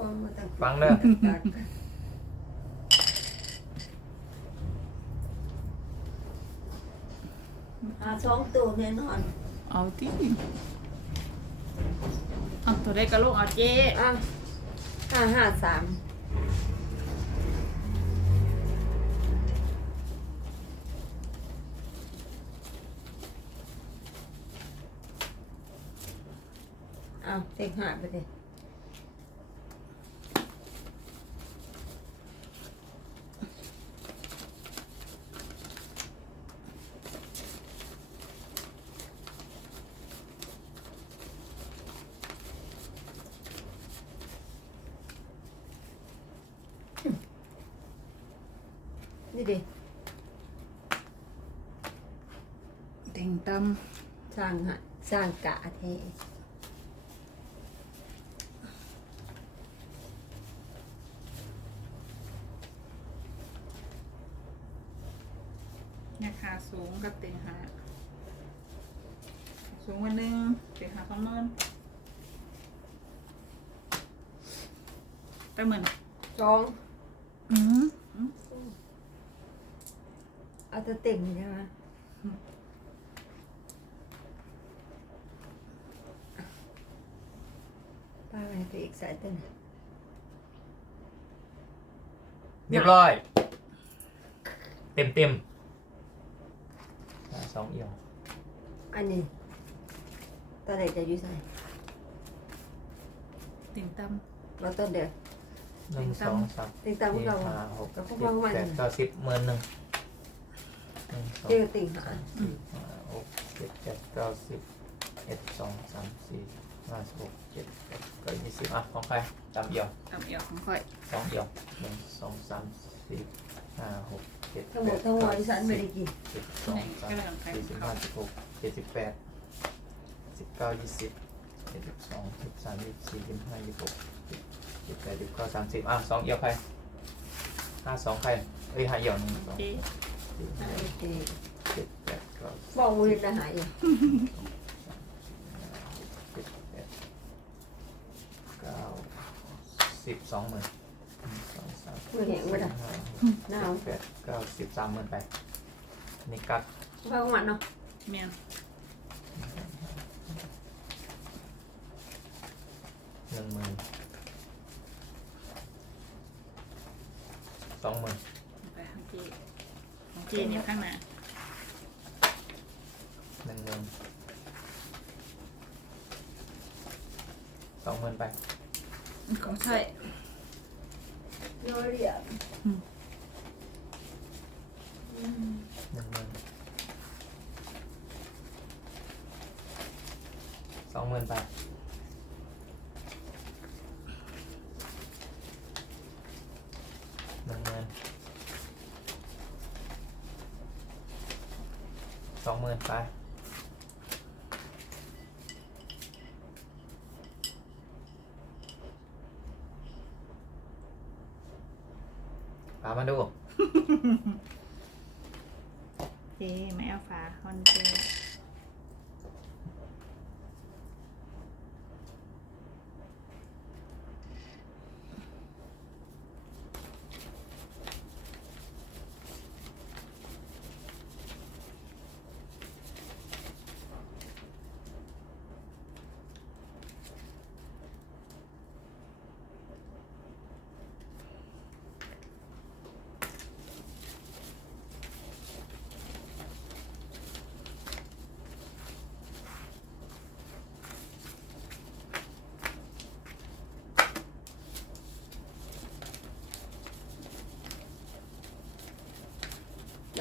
ก็มาตั้งฟังเด้อ หาสองตัวแน่นอนเอาที่เอาตัวได้กระโลกเอาเจ๊อะห้าห้าสามอ้าวเต็งหายไปเลยนี่ดิ เต็งตสร้างหะสร้างกะเทำราคาสูงกับเต็งหาสูงวันหนึ่งเต็งหาสองหมื่นไปหมื่นสองอืม เอาแตัวเต็งใช่ไหมป้า ไปไปอีกสายเต้นเรียบร้อย เต็มเต็มอ่าสองเอียวอันนี้ตอนไหนจะอยุ่ใส่เต็งตเราต้นเดียวหนึ่งสองสามติงตามพวสี่กเราห้าหกกับพเจ็วกดเราวันแปดเก้าสิบหมื่นหนึ่งหนึ่งสองเจอติ่งหาสี่ห้าหกเจ็ดแปดเก้าสิบเอ็ดสองสามสี่ ห้าหกเจ็ดแปดเก้ายี่สิบอะของใครตามเอียวำตำเอียวของค่อย สองเอียวหนึ่งสองสามสี่ห้าหกเจ็ดทั้งหมดทั้งมวลที่ฉันไม่ได้กินสิบสองสามสี่สิบห้าสิบหกเจ็ดสิบแปดสิบเก้ายี่สิบเจ็ดสิบสองสิบสามยี่สิบสี่ยี่สิบห้ายี่สิบหกยี่สิบแปดยี่สิบเก้าสามสิบอะสองเอียวใครห้าสองใครเอ้ยห้าเอียวหนึ่งสองเจ๊สี่ห้าโอเคเจ็ดแปดเก้าสิบบอกมือจะหายอยู่ เจ็ดแปดเก้า สิบสองหมื่นหนึ่งสองสามมือแห้งมือสี่ละห้าหนาวหกเจ็ดแปดเก้าสิบสามหมื่นไปนี่กัดพักวันเนาะเมียนหนึ่งหมื่นสองหมื่นไปของเจ๊ของเจ๊เนี่ยข้างหน้าหนึ่งหมื่นสองหมื่นไปของใช่โยเรีย หนึ่งหมื่นสองหมื่นไปหนึ่งหมื่นสองหมื่นไป พามาดู เจ๊ไม่เอาฝาคอนเจ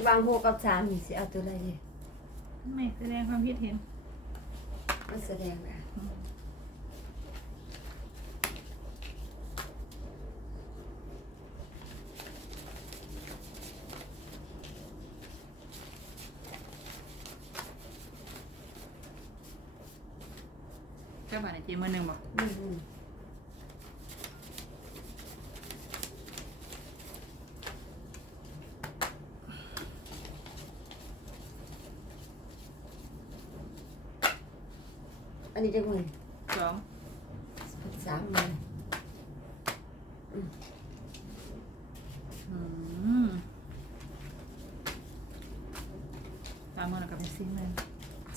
ระหวางหกกับสามนี่สิเอาตัวอะไรดีไม่แสดงความคิดเห็นมันแสดงนะเจ้าบ่าวในเจ๊มือหนึ่งบอก นนี้จะหมื่นสองสามหมื่นสามหมื่นกับเป็นสี่หมื่น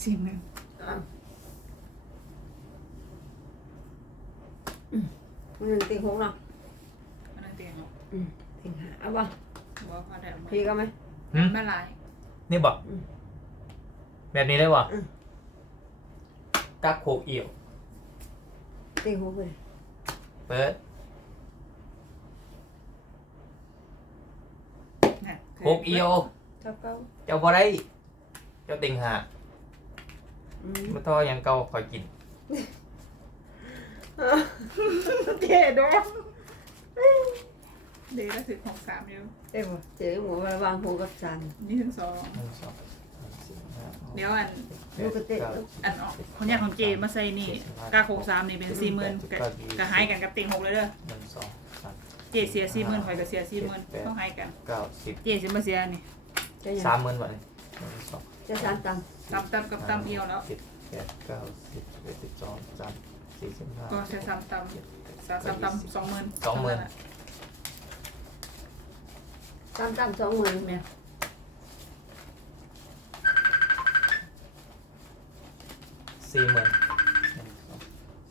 สี่หมื่นมันหนึ่งตีหกเนาะมันหนึ่งตีหกอืมตีหาเอาบ่บ่พอได้พี่ก็ไหมไม่ไรนี่บอกแบบนี้ได้บ่ กักโคกเอี่ยวติงหกเลยเปิดน่ะโคกเอี่ยวเท่าเก้าเจ้าบ่ได้ เจ้าติงหาอืมเมื่อท่อยังเก่าคอยกินเท่ดองเดี๋ยวละสิบหกสามเดียวเอ้ยบ่เจ๊หมูระวางหกกับสามนี่ถึงสองหนึ่งสองสามสี่ห้าหก เดี๋ยวอันลูกกระเตะเก้าอันออกคนยากของเจมาใส่นี่กาโคกสามนี่เป็นสี่หมื่นกะกะหายกันกับติงหกเลยเด้อหนึ่งสองสามเจเสียสี่หมื่นข่อยก็เสียสี่หมื่นต้องหายกันเก้าสิบเจสิมาเสียนี่จะยังสามหมื่นบาทหนึ่งสองจะสามตังค์ตำตำกับตำเอียวแล้วสิบแปดเก้าสิบเอ็ดสิบสองสามสี่สิบห้าก็เสียสามตำสามสามตำสองหมื่นสองหมื่นสามตังค์สองหมื่นแม่ สี่หมื่นหนึ่งสอง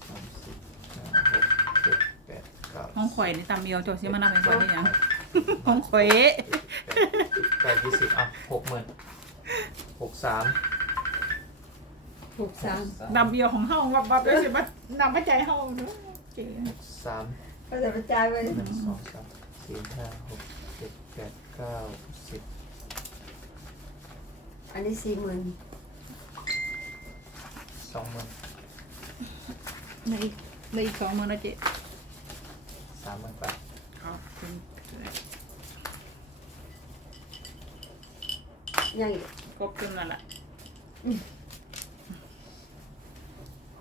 สามสี่ห้าหกเจ็ดแปดเก้าห้องข่อยนี่ตำเอียวเจ้าสิมานั่งเป็นคนที่ยังห้องข่อยแปดยี่สิบอะหกหมื่นหกสามหกสามดำเอียวของเฮาวับวับแล้วสิมานำมาใจเฮาเนาะเก๋หกสามก็จะกระจายไปหนึ่งสองสามสี่ห้าหกเจ็ดแปดเก้าสิบอันนี้สี่หมื่น สองหมื่นในอีกในอีกสองหมื่นนะเจ๊สามหมื่นแปดเอาเป็นยังอีกครบจนแล้วล่ะ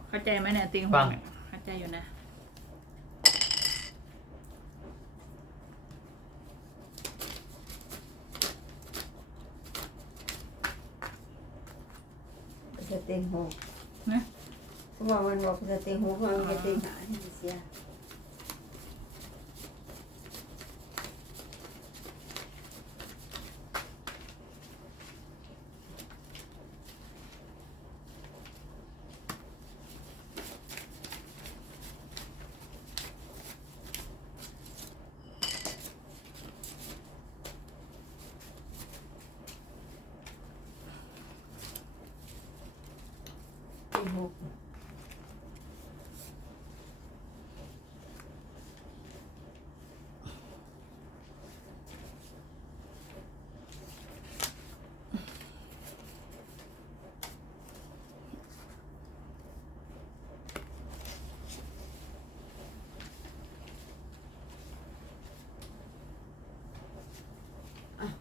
เข้าใจไหมเนี่ยติงหกเนี่ยเข้าใจอยู่นะจะเต็งหก นะว่ามันบอกจะเต็งหกมันจะเต็งหาเสีย เต็งหก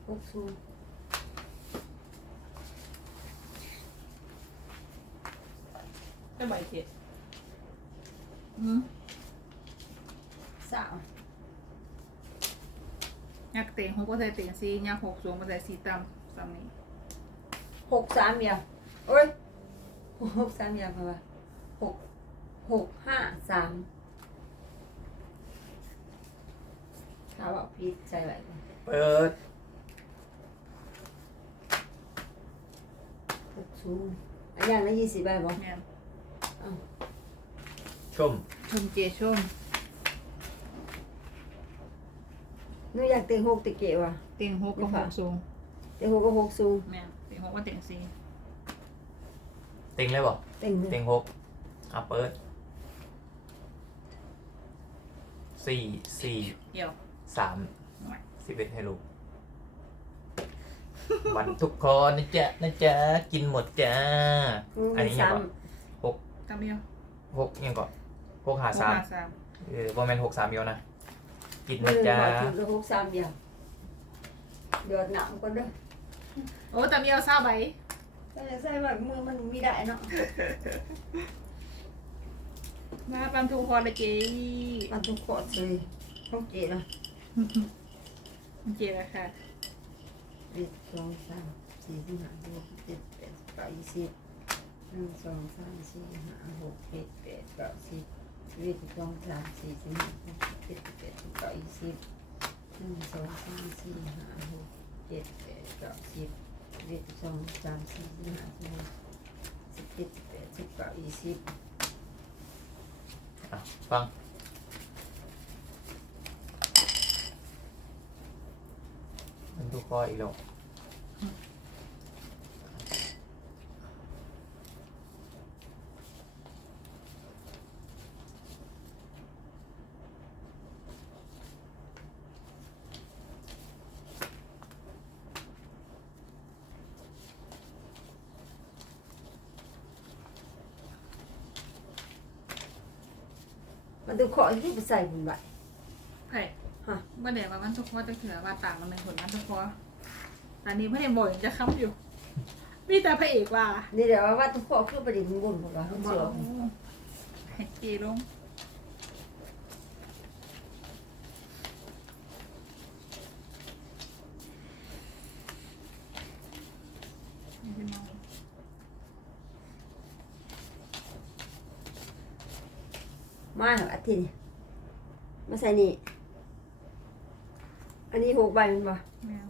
อะหกสูงได้ใบเจ็ดอืมสามยักเต็งหกก็ใส่เต็งสี่ยักหกสูงก็ใส่สี่ตำสามนี้ หกสามเดียวโอ้ยหกสามเดียวเพราะว่าหกหกห้าสามถ้าว่าพีดใจไหวก่อน เปิด หก สูงอันอย่างละยี่สิบใบบอกแม่นชมชมเจชมหนูอยากเต็งหกติเกะว่ะ เต็งหกกับหกสูงเต็งหกก็หกสูงแม่นเต็งหกก็เต็งสี่ติงเลยบ่เต็งหนึ่งติงหกอะเปิดสี่สี่เดี่ยวสามหน่อยสิบเอ็ดให้ลูก วันทุกคนนะจ๊ะนะจ๊ะกินหมดจ้า อันนี้ยังสามก่อนตำเอียวหกยังก่อนหกหาหกสามห้าสามเออประมาณหกสามเดียวนะ กินหนึ่นะงจ๊ะขอถึงแล้วหกสามเดียวเดือดหนาวก็เด้อโอ้ตำเอียวเศร้าใบแต่ใส่แบบมือมันมีได้เนาะมาปั๊มทุกคนเลยเจ๊มันต้องกดเลยต้องเจนะเจ๊ละค่ะ เอ็ดสองสามสี่ห้าหกเจ็ดแปดเก้ายี่สิบหนึ่งสองสามสี่ห้าหกเจ็ดแปดเก้าสิบสิบเอ็ดสองสามสี่ห้าหกเจ็ดแปดเก้ายี่สิบหนึ่งสองสามสี่ห้าหกเจ็ดแปดเก้าสิบสิบเอ็ดสองสามสี่ห้าหกเจ็ดแปดเก้ายี่สิบฟัง มันดูคออีกแล้วมันต้องขอที่ไปใส่บุญใบไผ่ฮะ บ่ได้ว่ามันทุกข้อจะเถื่อว่าต่างมันเป็นผลมันทุกข้อตอนนี้ไม่ได้บ่อยจะค้ำอยู่ มีแต่พระเอกว่านี่เดี๋ยวว่าต้องขอคือประเด็นบุญของเราทั้งสองให้เจลงนี่เป็นน้องมาเหรออาทิตย์นี้มาใส่นี่ อันนี้หกใบมันบ่แมว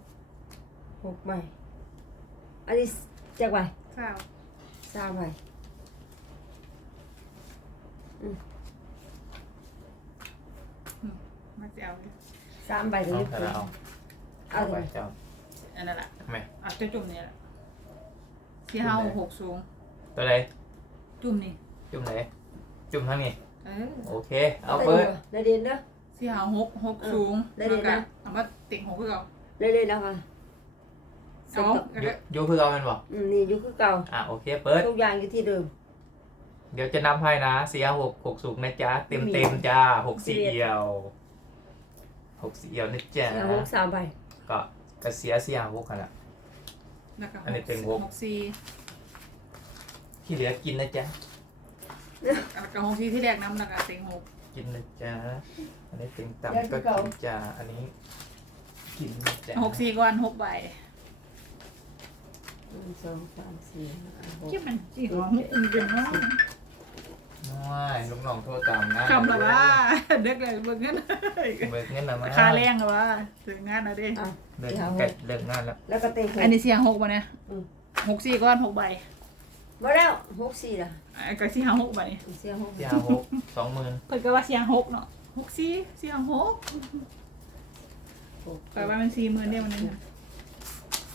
หกใบ อันนี้เจ็ดใบข้าวสามใบมาจะเอาดิสามใบก็เอายึดแต่ไปละเอาเอาเอาเลไปยเจ้าอันนั้นแหละไม่เอาจะจุ่มเนี่ยแหละสี่ห้าหกหกสูง ตัวใดจุ่มนี่ จุ่มไหนจุ่มทั้งนี้เออโอเค เอาเปิดได้เด่นเด้อ สี่ห้าหกหกสูงได้เลยนะเอามาติ่งหกเพื่อเอาได้เลยนะคะเอาอยู่อยู่เพื่อเอามันบอกอืมนี่อยู่คือเก่าอะโอเคเปิด ทุกอย่างอยู่ที่เดิม เดี๋ยวจะนับให้นะเสียหกหกสูงนะจ๊ะ เต็มเต็มๆจ้าหกสี่เอียวหกสี่เอียวนะจ๊ะสี่หกสามใบก็กระเสียเสียหกกันละ แล้วก็อันนี้เต็งหก หกสี่ที่เหลือกินนะจ๊ะแล้วก็หกสี่ที่แรกน้ำแล้วก็ติ่งหก กินนะจ๊ะ อันนี้เต็งต่ำก็กินจ้าอันนี้ กินนะจ๊ะหกสี่ก่อนหกใบหนึ่งสองสามสี่ห้าหกเก็บมันสี่หัวหกอื่นเกินเนาะว้ายลูกน้องโทรตามนะคำละว่าเด็กเลยเบิ่งเงินเบิกเงินละมาค่าแรงละว่าถึงงานนะเด้อะเลิกสี่ห้าหไก่กเลิกงานแล้วแล้วก็เต็งหกอันนี้เสียงหกบ่เนี่ยอืมหกสี่ก้อนหกใบมาแล้วหกสี่ละ อันก็เสียงหกใบเสียหกเสียหกสองหมื่นเพิ่นก็ว่าเสียงหกเนาะหกสี่เสียงหกหกแปลว่ามันสี่หมื่นเนี่ยมันนึง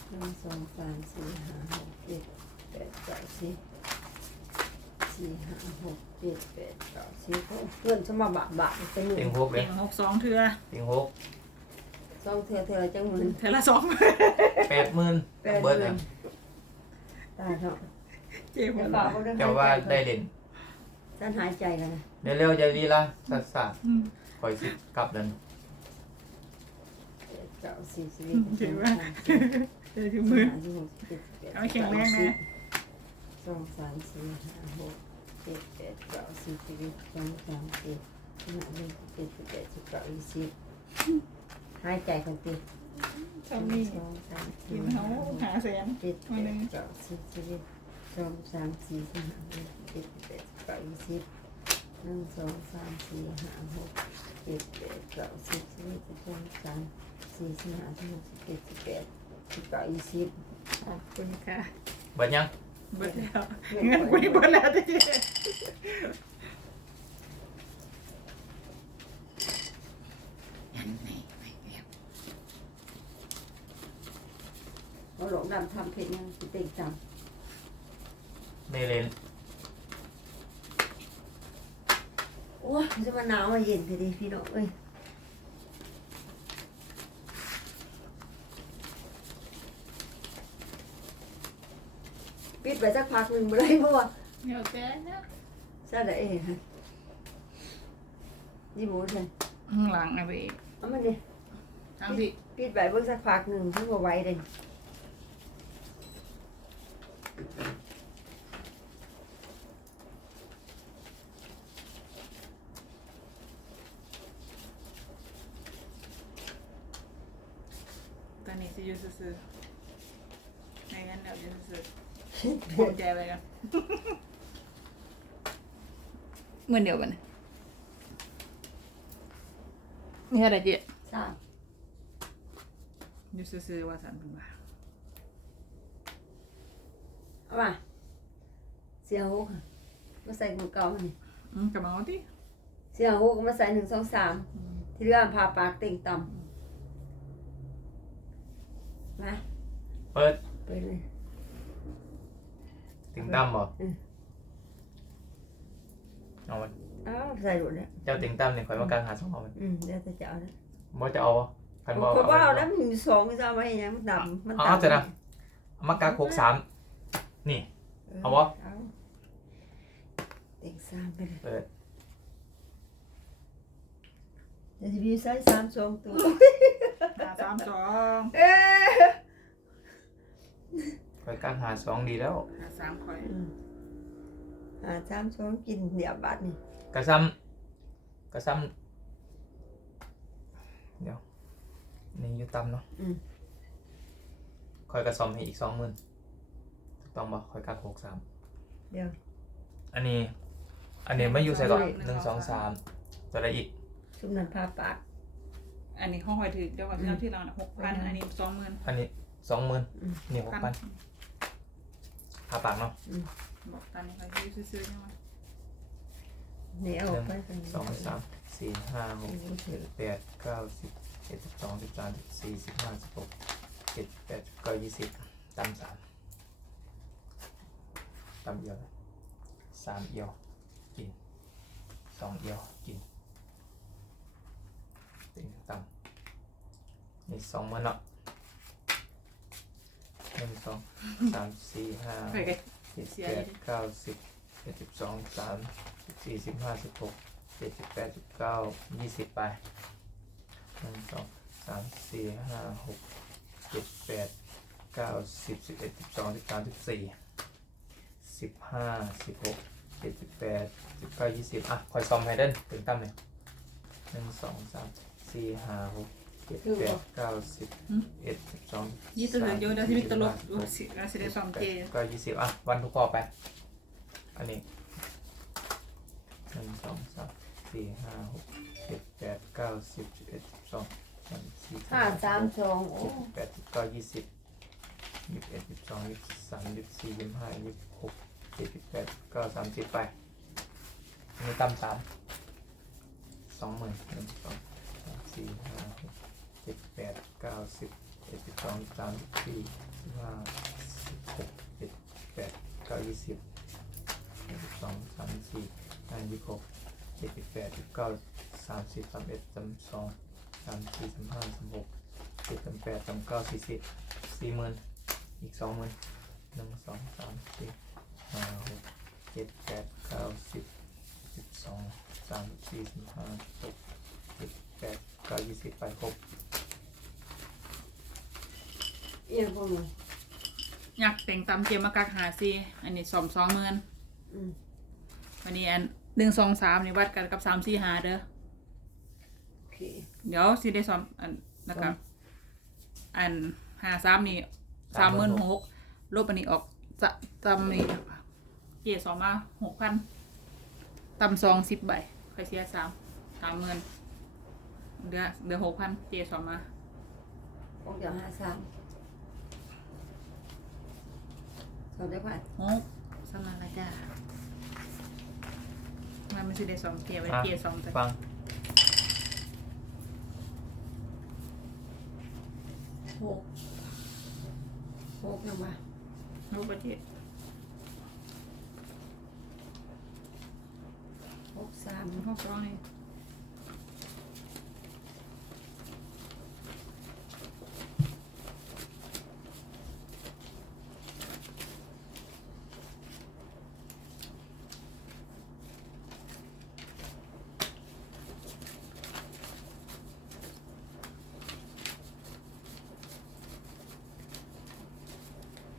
หนึ่งสองสามสี่ห้าหกเจ็ดแปดเก้าสิบสี่ห้าหกเจ็ดแปดเก้าสิบเพื่อนสมบัติบาทบาทเป็นหมื่เต็นงหกเลเต็ยงหกสองเทือเต็งหกสองเทือเทือจังหมื่นเทือละสอง แปดหมื่นแปดหเบิร์ดมื่อะนตายเถอะ เจ็บหมเดี๋ยวดเปล่าก็เรื่องแต่ว่าได้เด่นท่านหายใจกันนะเดี๋ยวเร็วๆจะดีละสัสสัสอืมคอยสิกลับแล้วแปดเก้าสิบสิบเอ็ดสิบสองเดี๋ยวถึงสิบมือห้าสิบหกสิบเจ็ดสิบแปดเอาให้แข็งแรงนะสองสามสี่ห้าหกเจ็ดแปดเก้าสิบสิบเอ็ดสองสามสี่ห้าหกเจ็ดสิบแปดสิบเก้ายี่สิบหายใจกันติทำนี่สองสามกิสี่นเขาหาแสนเจ็ดแปดเก้าสิบสิบเอ็ด สองสามสี่ห้าหกเจ็ดแปดเก้ายี่สิบหนึ่งสองสามสี่ห้าหกเจ็ดแปดเก้าสิบสิบเอ็ดสิบสองสามสี่สิบห้าสิบหกสิบเจ็ดสิบแปดสิบเก้ายี่สิบขอบคุณค่ะเบิร์ดยังเบิดแล้วเงินกูนี่เบิดแล้วเจ๊เราหลงดำทำเพลงยังสิเต็งจั งไม่เล่นโอ้ยมันจะมาหนาวมาเย็นทีดีพี่น้องเอ้ยปิดไปสักพักหนึ่งบ่ได้บ่วะเดี๋ยวแกนะซาดะเอ๋ฮะนี่หมูใช่ข้างหลังนะพี่เอามันดิทางพี่ปิดไปเบิ่งสักพักหนึ่งเพิ่งบ่ไหวเลย ตอนนี้จะอยู่ซื่อๆไม่งั้นเดี๋ยวจะซื่อๆภูมิใจไปกันเห มือนเดียวกันนะนี่อะไรเจ๊สามอยู่ซื่อๆว่าสันเป็นว่าเอามาเสียหกค่ะมาใส่หมวกเก่ามานี่อืมกลับมาเอาดิเสียหกก็มาใส่หนึ่งสองสามที่เหลือพาปากเต่งต่ำมาเปิดไปเลยติงตั้มบ่อืม เอามันเอ้าวใส่หลุดเนี่ยเจ้าติงตั้มเนี่ยข่อยมากลางหาสองเอามันอืมเดี๋ยวจะจะเอาแล้วบ่จะเอาบ่คันบ่เขาว่าเอาเอาแล้วมันมีสองจะเอาไว้ยังมันต่ำมันอ๋อต่ำจะนะเอามากลางหกสามนี่ เอาวะเอาเต่งสามไปเลยเปิดเดี๋ยวจะมีไซส์สามสองตัวหาสามสองเอ๊ะข่อยกลางหาสองดีแล้วหาสามคอย อืมอ่าสามสองกินเดี๋ยวบัดนี่กระซ้ำกระซ้ำเดี๋ยวนี่อยู่ต่ำเนาะอืมคอยกระซอมให้อีกสองหมื่นถูกต้องบ่คอยกักหกสามเดี๋ยวอันนี้ อันนี้ไม่อยู่ใส่ก่อนหนึ่งสองสามตัวอะไรอีกชุบนั้นพาปากอันนี้ห้องคอยถือเดี๋ยวก่อนที่เราที่เราหกพันอันนี้สองหมื่นอันนี้สองหมื่นอืมนี่หกพัพันนพาปากเนาะ บอกตอนนี้คอยซื้อซื้อๆใช่ไหมนี่เอาหนึ่งไปตรงนี้สองสามสี่ห้าหกเจ็ดแปดเก้าสิบเอ็ดสิบสองสิบสามสิบสี่สิบห้าสิบหกเจ็ดแปดเก้ายี่สิบตำสามตำเอียวสามเอียวกินสองเอียวกินติงตำนี่สองหมื่นเนาะหนึ่งสองสามสี่ห้า เจ็ดสียแปดเก้าสิบเจ็ดสิบสองสามสิบสี่สิบห้าสิบหกเจ็ดสิบแปดสิบเก้ายี่สิบไปหนึ่งสองสามสี่ห้าหกเจ็ดแปดเก้าสิบสิบเอ็ดสิบสองสิบสามสิบสี่สิบห้าสิบหกเจ็ดสิบแปดสิบเก้ายี่สิบอะคอยซอมไฮเดนถึงตั้มเลยหนึ่งสองสามสี่ห้าหก เจ็ดแปดเก้าสิบเอ็ดสิบสองยี่สิบเยอะนะที่มีตลกสิบดูห้าสิเราสิได้สองเจก็ยี่สิบอะวันทุกข้อไป อันนี้หนึ่งสองสามสี่ห้าหกเจ็ดแปดเก้าสิบสิบเอ็ดสิบสองสามสี่ห้าสามสองโอ้เจ็ดแปดสิบเก้ายี่สิบยี่สิบเอ็ดยี่สิบสองยี่สิบสามยี่สิบสี่ยี่สิบห้ายี่สิบหกเจ็ดสิบแปดเก้าสามสิบไปอันนี้ตั้มสามสองหมื่นหนึ่งสองสามสี่ห้าหก เจ็ดแปดเก้าสิบเอ็ดสิบสองสามสิบสี่สิบห้าสิบหกเจ็ดแปดเก้ายี่สิบเอ็ดสิบสองสามสี่ห้ายี่สิบหกเจ็ดสิบแปดสิบเก้าสามสิบสามเอ็ดสามสองสามสี่สามห้าสามหกเจ็ดสามแปดสามเก้าสี่สิบสี่หมื่นอีกสองหมื่นหนึ่งสองสามสี่ห้าหกเจ็ดแปดเก้าสิบสิบสองสามสี่สิบห้าหกเจ็ด แปดเก้ายี่สิบไปครบเอียงพวกนี้อยากแต่งตามเกมมากักหาซีอันนี้สองสองหมื่นอืมวันนี้อันหนึ่งสองสามนี่วัดกันกับสามสี่หาเด้อ โอเคเดี๋ยวสิได้สอมอันนะครับ อันหาสามนี่สามหมื่นหกลบอันนี้ออกจะตำนี่เกียสองมาหกพันตำสองสิบใบใครเสียสามสามหมื่น เดือเดือหกพันเกียสองมาพวกเดี๋ยวห้าสามสองได้กว่าหกสำนักละจ้ามันมันสิได้สองเกียไว้อะเกียสองแต่ฟังหกหกยังมารูปประเทศหกสามหกร้องนี่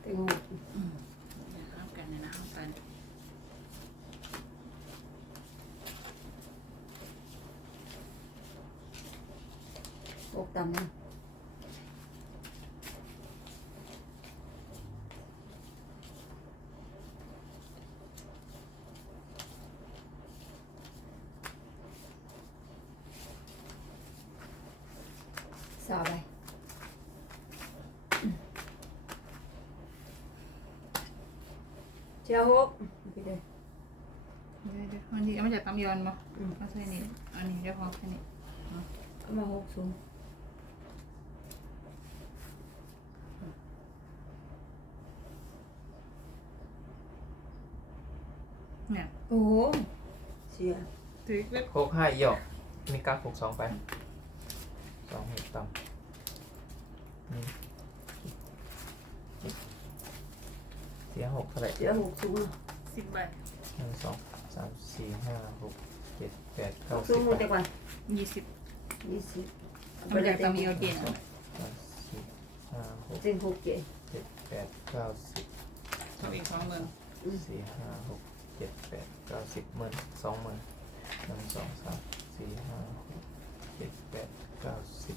เต็งหก ห้ามกันนะนะห้ามกัน หกต่ำนะสาวไปเจ้าหกไปเลยเดี๋ยวเดี๋ยวมันดีเอามาจากตำยอนบ่อืม เอาใส่นี่อันนี้เดี๋ยวพอแค่นี้ เอามาหกสูง เนี่ย โอ้โหเสียถือเว็บโคกห้าเอี่ยวมีกราฟหกสองไปสองหกต่ำนี่เสียหกเท่าไหร่เสียหกสูงสิบใบหนึ่งสองสามสี่ห้าหกเจ็ดแปดหเก้ากสูสิงบหมดแต่ก่อนยี่สิบยี่สิบเอามาจากตำยอนเจนสองสามสี่ห้าหกเส้นหกเจ็ดเจ็ดแปดเก้าสิบเอาอีกสองหมื่นสี่ห้าหก เจ็ดแปดเก้าสิบหมื่นสองหมื่นหนึ่งสองสามสี่ห้าหกเจ็ดแปดเก้าสิบ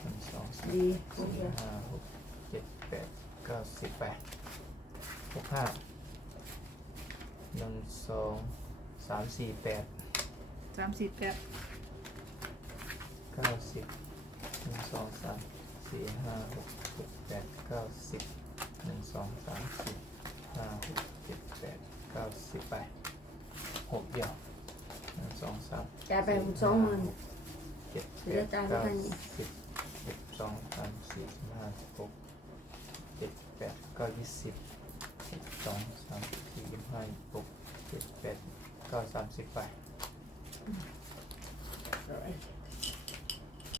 หนึ่งสองสามดีหกสี่ห้าหกเจ็ดแปดเก้าสิบแปดหกห้าหนึ่งสองสามสี่แปดสามสิบแปดเก้าสิบหนึ่งสองสามสี่ห้าหกเจ็ดแปดเก้าสิบหนึ่งสองสามสี่ห้าหกเจ็ดแปด เก้าสิบแปดหกเดียวหนึ่งสองสามจ่ายไปหมดสองหมื่น เจ็ดเหลืแปอดจ่ายไปเก้าเท่านี้สิบสิบสองสามสี่สิบห้าสิบหกเจ็ดแปดเก้ายี่สิบสิบสองสามสี่สิบห้าสิบหกเจ็ดแปดเก้าสามสิบไปร้อย